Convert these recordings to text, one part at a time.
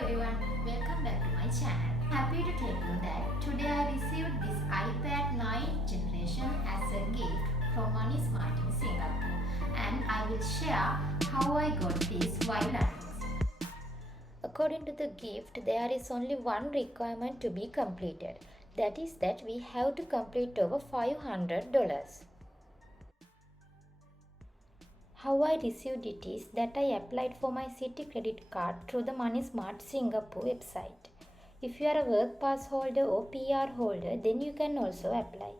everyone, welcome back to my channel. Happy to tell you that today I received this iPad 9th generation as a gift from Moneysmart in Singapore, and I will share how I got this while unboxing. According to the gift, there is only one requirement to be completed. That is that we have to complete over $500. How I received it is that I applied for my city credit card through the Moneysmart Singapore website. If you are a work pass holder or PR holder, then you can also apply.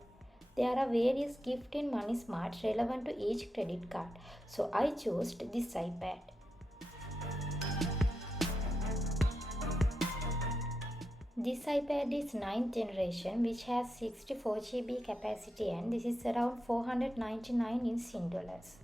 There are various gifts in Moneysmart relevant to each credit card, so I chose this iPad. This iPad is 9th generation, which has 64 GB capacity, and this is around $499 in Sing dollars.